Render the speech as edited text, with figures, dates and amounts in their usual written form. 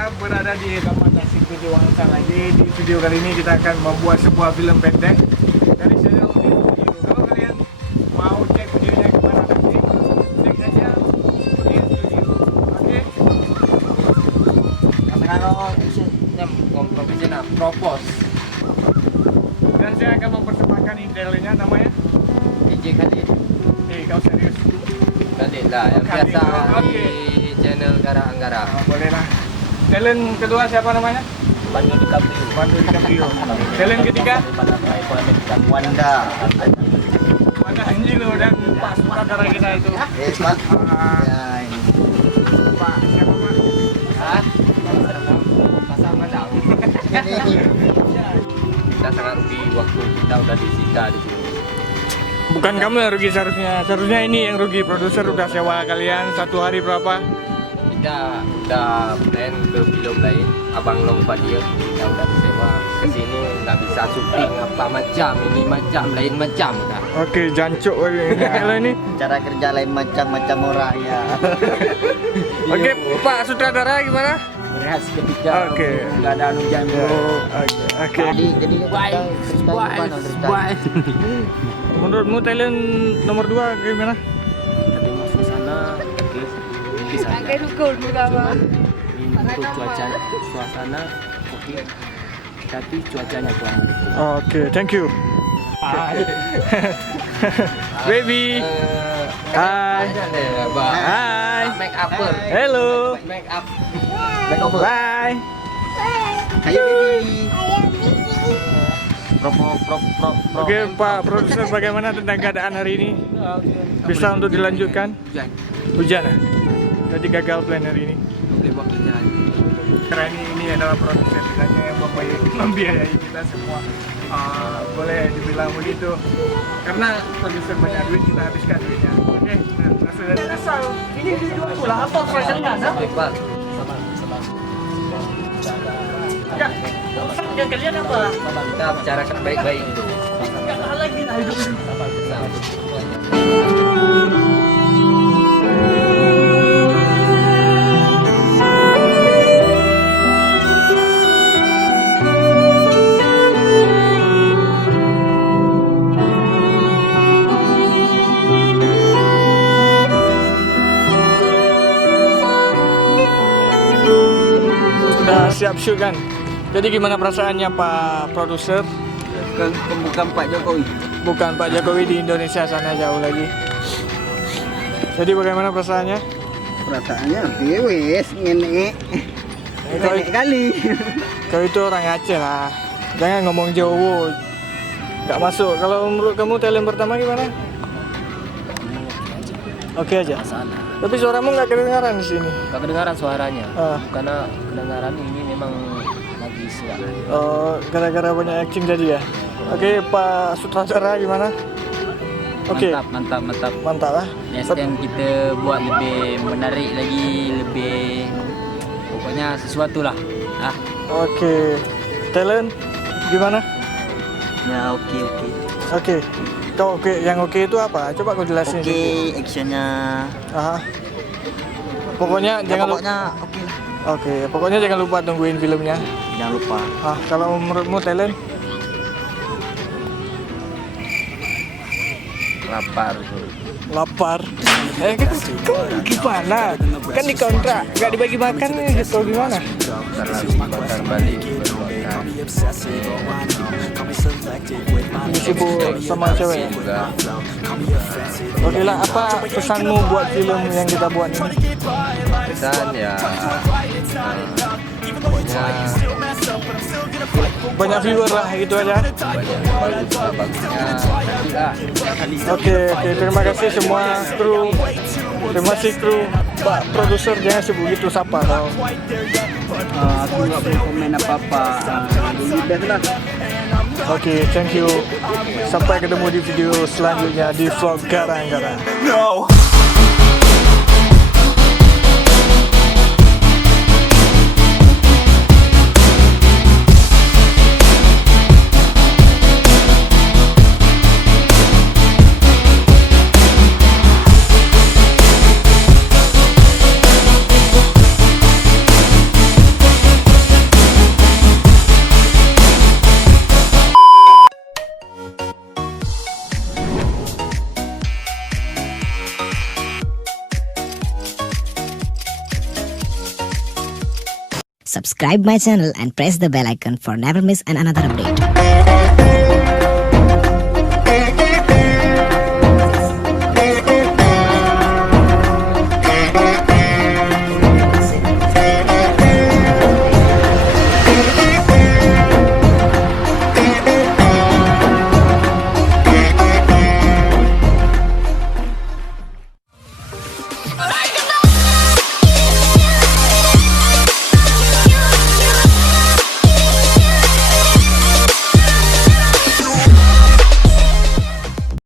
kita berada di Kampung Studio Wangsa lagi. Di video kali ini kita akan membuat sebuah film pendek dari serial Studio. Kalau kalian mau cek videonya gimana nanti, cek aja Studio. Oke. Kalau isinya profesional, propose. Dan saya akan mempersembahkan intelnya namanya DJ Khalid. Kau serius? Khalid lah, yang Khalid, biasa oke. di channel Gara-Anggara. Boleh lah. Talent kedua siapa namanya? Bandu di Caprio. Bandu DiCaprio. Talent ketiga? Wanda. Mana Anjilo dan Pak sutradara kita itu. Pak. Ah, Ya, ini. Pak siapa Pak? Hah? Pasang mandau. Kita sangat rugi waktu kita udah disita di sini. Bukan kamu yang rugi seharusnya ini yang rugi. Produser udah sewa kalian 1 hari berapa? Kita udah plan ke film lain, Abang Lomba dia. Kita udah sewa ke sini, nggak bisa syuting apa macam, ini macam, lain macam kan. Oke, jancuk kalau ini. Cara kerja lain macam-macam orang ya. Oke, Pak sutradara gimana? Beras ketika Oke. nggak ada hujan bro. Oke. Jadi Baik, baik. Menurutmu talent nomor 2 gimana? Tadi mau ke sana, di sana. Cuman Untuk suasana oke, tapi cuacanya kurang mendukung. Oke, thank you. Baby. Hai. Hai. Make upper. Hello. Make up. Bye. Ayo baby. Oke, Pak produser, bagaimana tentang keadaan hari ini? Bisa untuk dilanjutkan? Hujan ya? Jadi gagal plan hari ini. Karena ini adalah produser kita yang membiayai kita semua. Boleh dibilang begitu. Karena produser banyak duit, kita habiskan duitnya. Oke, nah, langsung dari asal. Ini di 20 lah, apa pressure-nya? Pak. Ya, yang kalian apa? Kita bicarakan baik-baik itu. Hal lagi lah hidup ini. Sudah siap shoot kan? Jadi gimana perasaannya Pak produser? Bukan Pak Jokowi. Bukan Pak Jokowi, di Indonesia sana jauh lagi. Jadi bagaimana perasaannya? Perasaannya wes nenek. Nenek kali. Kau itu orang Aceh lah. Jangan ngomong Jawa. Gak masuk. Kalau menurut kamu talent pertama gimana? Oke aja. Tapi suaramu nggak kedengaran di sini. Gak kedengaran suaranya. Ah. Karena kedengaran ini memang lagi siap. Oh, gara-gara banyak acting jadi ya. Oke, Pak sutradara gimana? Oke. Mantap. Mantap lah. Next time kita buat lebih menarik lagi, lebih pokoknya sesuatu lah. Oke. Talent gimana? Ya oke. Oke. Kau oke, yang oke itu apa? Coba kau jelasin. Oke, actionnya. Aha. Pokoknya jangan lupa. Pokoknya oke lah. Oke, pokoknya jangan lupa tungguin filmnya. Jangan lupa. Kalau menurutmu talent? Lapar. Kau gimana? Kan dikontrak, nggak dibagi makan nih, gitu gimana? Bakar balik. Sibuk sama cewek. Oke lah, apa pesanmu buat film yang kita buat ini? Pesan ya. Pokoknya Banyak viewer lah, gitu aja. Oke, terima kasih semua kru. Terima kasih kru. Pak produser, jangan sebut gitu, sapa kau. Aku nggak boleh komen apa-apa. Udah lah. Oke, thank you. Sampai ketemu di video selanjutnya di vlog Gara-Anggara. No. Subscribe my channel and press the bell icon for never miss another update.